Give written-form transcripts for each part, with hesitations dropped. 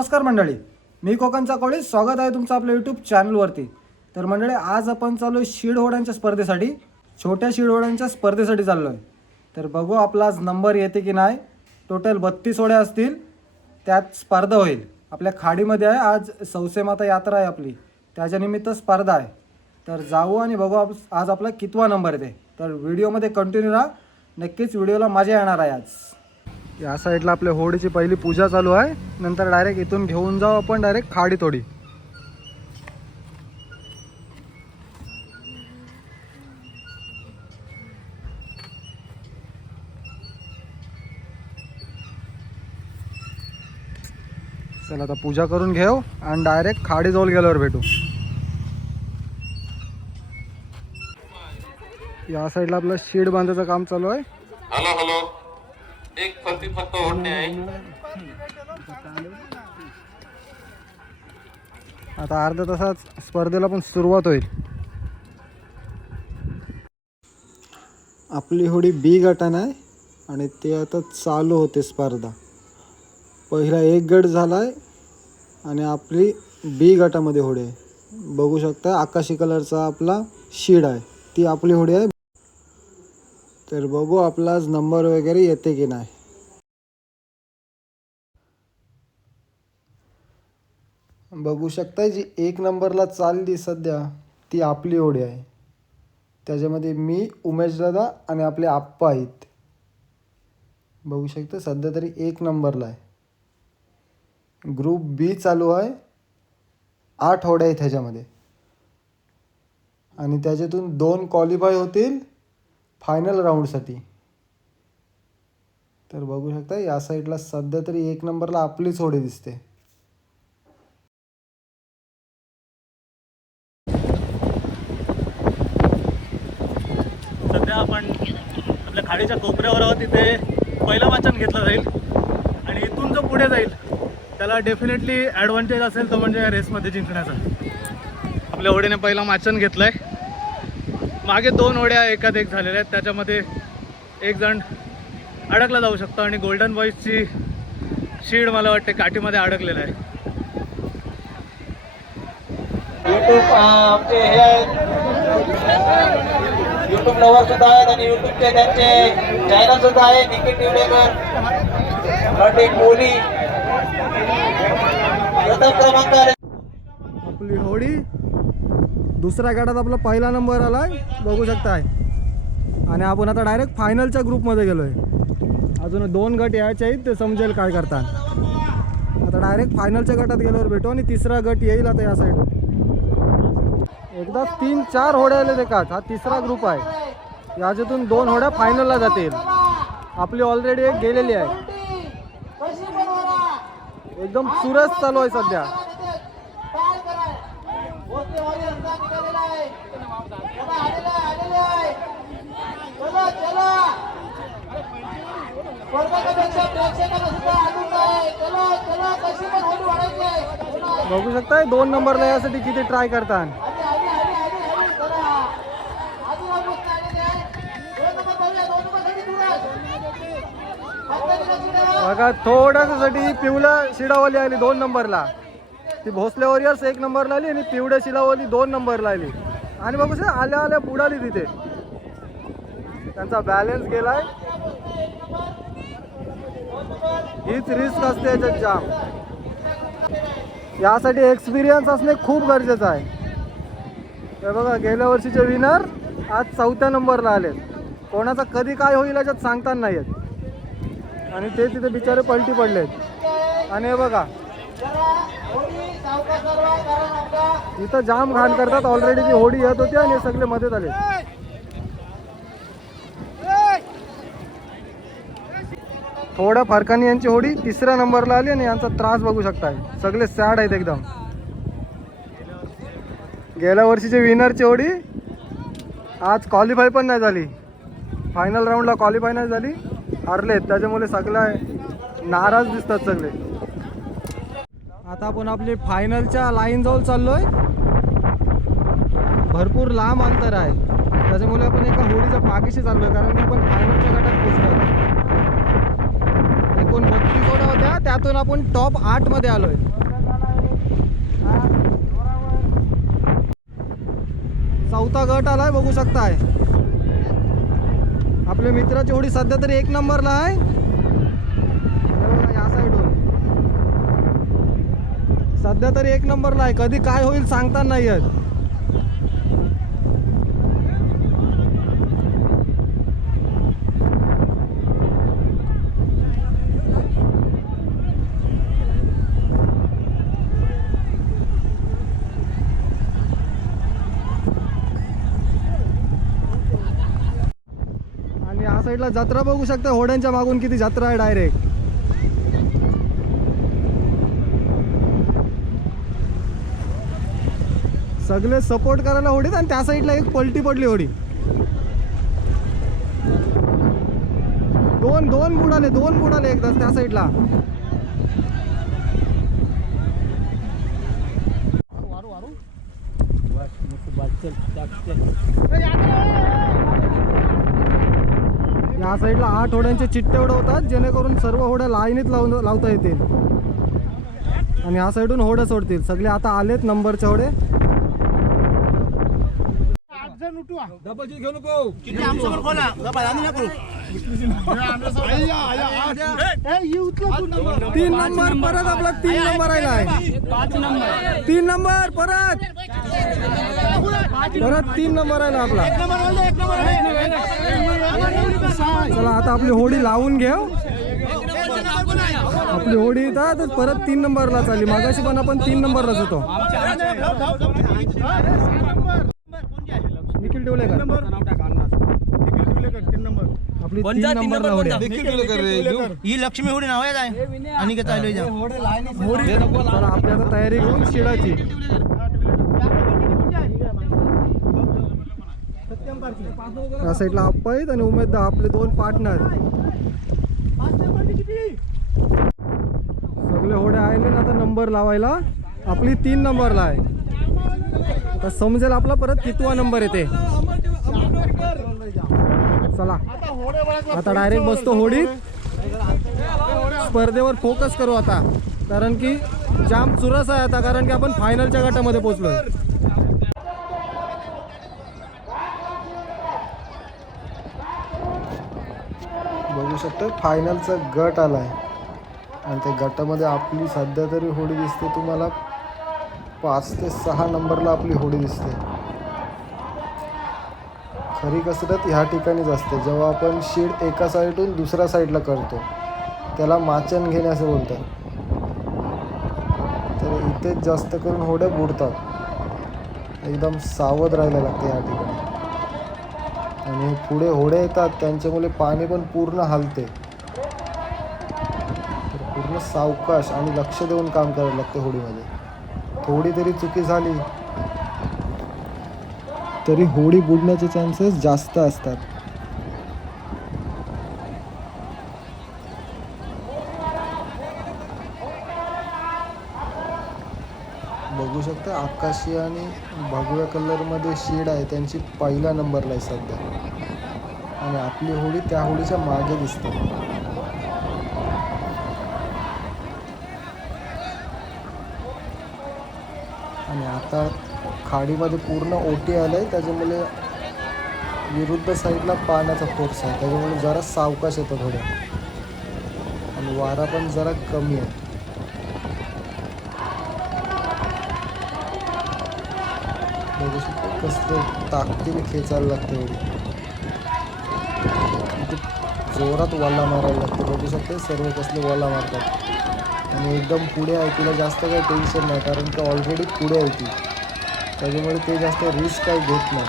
नमस्कार मंडळी, मी कोकणचा कोळी. स्वागत आहे तुमचं आपल्या यूट्यूब चॅनलवरती. तर मंडळी, आज आपण चाललो आहे शिडहोड्यांच्या स्पर्धेसाठी. छोट्या शिडहोड्यांच्या स्पर्धेसाठी चाललो आहे. तर बघू आपला आज नंबर येते की नाही. टोटल 32 होड्या असतील, त्यात स्पर्धा होईल. आपल्या खाडीमध्ये आहे. आज सौसेमाता यात्रा आहे आपली, त्याच्या निमित्त स्पर्धा आहे. तर जाऊ आणि बघू आज आपला कितवा नंबर येते. तर व्हिडिओमध्ये कंटिन्यू राहा, नक्कीच व्हिडिओला मजा येणार आहे. आज या साईडला आपल्या होडीची पहिली पूजा चालू आहे. नंतर डायरेक्ट इथून घेऊन जाऊ आपण डायरेक्ट खाडी थोडी. चला आता पूजा करून घेऊ आणि डायरेक्ट खाडी जवळ गेल्यावर भेटू. या साईडला आपलं शीड बांधायचं काम चालू आहे. हॅलो हॅलो, एक फक्त ओढणे आहे. आता अर्ध्या तासात स्पर्धेला पण सुरुवात होईल. आपली होडी बी गटान आहे आणि ते आता चालू होते स्पर्धा. पहिला एक गट झालाय आणि आपली बी गटामध्ये होडी आहे. बघू शकता आकाशी कलरचा आपला शीड आहे, ती आपली होडी आहे. तर बघू आपला आज नंबर वगैरे येते की नाही. बघू शकता जी एक नंबरला चालली सध्या ती आपली होडी आहे. त्याच्यामध्ये मी, उमेश दादा आणि आपले आप्पा आहेत. बघू शकता सध्या तरी एक नंबरला आहे. ग्रुप बी चालू आहे. 8 होड्या आहेत ह्याच्यामध्ये आणि त्याच्यातून 2 क्वालिफाय होतील फायनल राऊंडसाठी. तर बघू शकता या साईडला सध्या तरी एक नंबरला आपलीच होडी दिसते. सध्या आपण आपल्या खाडीच्या कोपऱ्यावर आहोत. तिथे पहिलं वाचन घेतलं जाईल आणि इथून जो पुढे जाईल त्याला डेफिनेटली ॲडव्हान्टेज असेल तो म्हणजे रेसमध्ये जिंकण्याचा. आपल्या होडीने पहिला वाचन घेतलं आहे. मागे 2 होड्या एकात एक झालेल्या आहेत. त्याच्यामध्ये एक जण अडकला जाऊ शकतो आणि गोल्डन बॉईजची शीड मला वाटते काठीमध्ये अडकलेला आहे. युट्यूब आमचे हे आहेत, युट्यूब लवर सुद्धा आहेत आणि युट्यूबचे त्यांचे चॅनल सुद्धा आहे. निखिल टिवडेकर, प्रतीक कोहली, प्रथम क्रमांकावर आपली होडी दुसऱ्या गटात आपला पहिला नंबर आलाय, बघू शकताय. आणि आपण आता डायरेक्ट फायनलच्या ग्रुपमध्ये गेलोय. अजून 2 गट यायचे आहेत, ते समजेल काय करतात. आता डायरेक्ट फायनलच्या गटात गेल्यावर भेटू आणि तिसरा गट येईल आता या साईड. एकदा 3-4 होड्या आले एकाच. हा तिसरा ग्रुप आहे. याच्यातून 2 होड्या फायनलला जातील. आपली ऑलरेडी एक गेलेली आहे. एकदम सुरस चालू आहे सध्या. बघू शकताय 2 नंबरला यासाठी किती ट्राय करतात. बघा थोड्यासाठी पिवळ्या शिडावाली आली 2 नंबरला. ती भोसले वॉरियर्स 1 नंबरला आली आणि पिवळ्या शिडावाली 2 नंबरला आली. आणि बघू शकता आल्या आल्या बुडाली तिथे. त्यांचा बॅलन्स गेलाय. हीच रिस्क असते याच्यात जाम. यासाठी एक्सपिरियन्स असणे खूप गरजेचं आहे. हे बघा गेल्या वर्षीचे विनर आज 4थ्या नंबरला आले. कोणाचा कधी काय होईल याच्यात सांगता नाही येत. आणि ते तिथे बिचारे पलटी पडलेत. आणि हे बघा इथं जाम घाण करतात. ऑलरेडी ती होडी येत होती आणि सगळे मध्ये आले. थोड्या फरकाने यांची होडी तिसऱ्या नंबरला आली आणि यांचा त्रास बघू शकताय. सगळे सॅड आहेत एकदम. गेल्या वर्षीचे विनरची होडी आज क्वालिफाय पण नाही झाली. फायनल राऊंडला क्वालिफाय नाही झाली, हरलेत. त्याच्यामुळे सगळे नाराज दिसतात सगळे. आता आपण आपली फायनलच्या लाईन जवळ चाललोय. भरपूर लांब अंतर आहे, त्याच्यामुळे आपण एका होडीच्या पाठीशी चाललोय. कारण आपण फायनलच्या गटात पोहोचलो. एकूण 32 होड्या होत्या, त्यात गटातून आपण टॉप 8 मध्ये आलोय. चौथा गट आलाय बघू शकताय. आपल्या मित्राची होडी सध्या तरी 1 नंबरला आहे. या साईडून सध्या तरी 1 नंबरला आहे. कधी काय होईल सांगता नाही येत. आणि या साईडला जत्रा बघू शकता. होड्यांच्या मागून किती जत्रा आहे डायरेक्ट. सगळे सपोर्ट करायला होडीत आणि त्या साईडला एक पलटी पडली होडी. दोन बुडाले एकदा त्या साईडला. या साईडला 8 होड्यांचे चिट्टे उडवतात जेणेकरून सर्व होड्या लाईनीत लावता येतील आणि या साईडून होड्या सोडतील. सगळे आता आलेत नंबरच्या होडे. तीन नंबर परत आपला 3 नंबर आलाय. 3 नंबर परत 3 नंबर आला आपला. चला आता आपली होडी लावून घेऊ. आपली होडी इथं परत 3 नंबरला चालली. मागाशी पण आपण 3 नंबरलाच होतो. निखिल टिवलेकर आपली 3 नंबरला होडी. ही लक्ष्मी होडी नाव आहे काय आणि काय चालू आहे. चला आपली आता तयारी घेऊन शिडाची. या साईडला आप्पा आहेत आणि उमेद आपले 2 पार्टनर. सगळे होड्या आले ना आता नंबर लावायला. आपली 3 नंबरला आहे. आता समजेल आपला परत कितवा नंबर येते. चला आता डायरेक्ट बसतो होडीत. स्पर्धेवर फोकस करू आता कारण की जाम चुरस आहे आता. कारण की आपण फायनलच्या गटामध्ये पोहोचलोय. बघू शकतो फायनलचा गट आलाय आणि त्या गटामध्ये आपली सध्या तरी होडी दिसते तुम्हाला 5 ते 6 नंबरला आपली होडी दिसते. खरी कसरत ह्या ठिकाणीच असते. जेव्हा आपण शीड एका साईडून दुसऱ्या साईडला करतो त्याला माचन घेणे असे बोलतात. तर इथेच जास्त करून होड्या बुडतात. एकदम सावध राहायला लागते या ठिकाणी. आणि पुढे होड्या येतात त्यांच्यामुळे पाणी पण पूर्ण हलते. तर पूर्ण सावकाश आणि लक्ष देऊन काम करायला लागते होडीमध्ये. थोडी तरी चुकी झाली तरी होडी बुडण्याचे चान्सेस जास्त असतात. बघू शकता आकाशी आणि भगव्या कलरमध्ये शीड आहे त्यांची पहिला नंबरला आहे सध्या. आणि आपली होडी त्या होडीच्या मागे दिसते. आणि आता खाडीमध्ये पूर्ण ओटी आलं आहे त्याच्यामुळे विरुद्ध साईडला पाण्याचा फोर्स आहे. त्याच्यामुळे जरा सावकाश येतो थोडं आणि वारा पण जरा कमी आहे. बघू शकतो कसं ताकदीने खेचायला लागते होडी. जोरात वाला मारायला लागते. बघू शकते सर्व कसले वाला मारतात. आणि एकदम पुढे आहे तिला जास्त काही टेन्शन नाही कारण की ऑलरेडी पुढे आहे ती. त्याच्यामुळे ते जास्त रिस्क काही घेत नाही.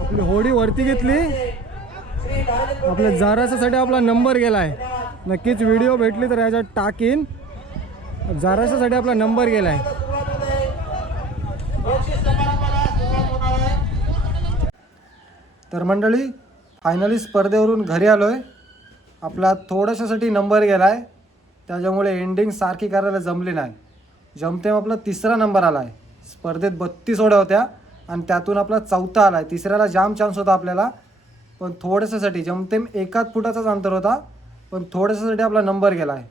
आपली होडी वरती घेतली. आपल्या जारासाठी आपला नंबर गेलाय. नक्कीच व्हिडिओ भेटली तर याच्यात टाकीन. जारासाठी आपला नंबर गेलाय. तर मंडळी फायनली स्पर्धेवरून घरी आलोय. आपला थोड्याशासाठी नंबर गेलाय. त्याच्यामुळे एंडिंग सारखी करायला जमली नाही. जमतेम आपला 3रा नंबर आला आहे. स्पर्धेत 32 होड्या होत्या आणि त्यातून आपला 4था आला आहे. 3ऱ्याला जाम चान्स होता आपल्याला, पण थोडंसासाठी जमतेम 1 फुटाचाच अंतर होता, पण थोडंसासाठी आपला नंबर गेला आहे.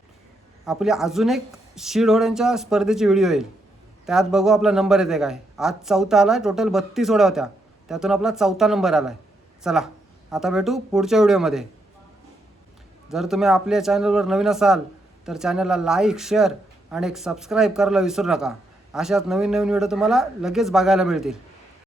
आपली अजून एक शीड होड्यांच्या स्पर्धेची व्हिडिओ येईल, त्यात बघू आपला नंबर येते काय. आज 4था आला आहे. टोटल 32 होड्या होत्या, त्यातून आपला 4था नंबर आला आहे. चला आता भेटू पुढच्या व्हिडिओमध्ये. जर तुम्ही आपल्या चॅनलवर नवीन असाल तर चॅनलला लाईक, शेअर आणि एक सबस्क्राईब करायला विसरू नका. अशाच नवीन नवीन व्हिडिओ तुम्हाला लगेच बघायला मिळतील.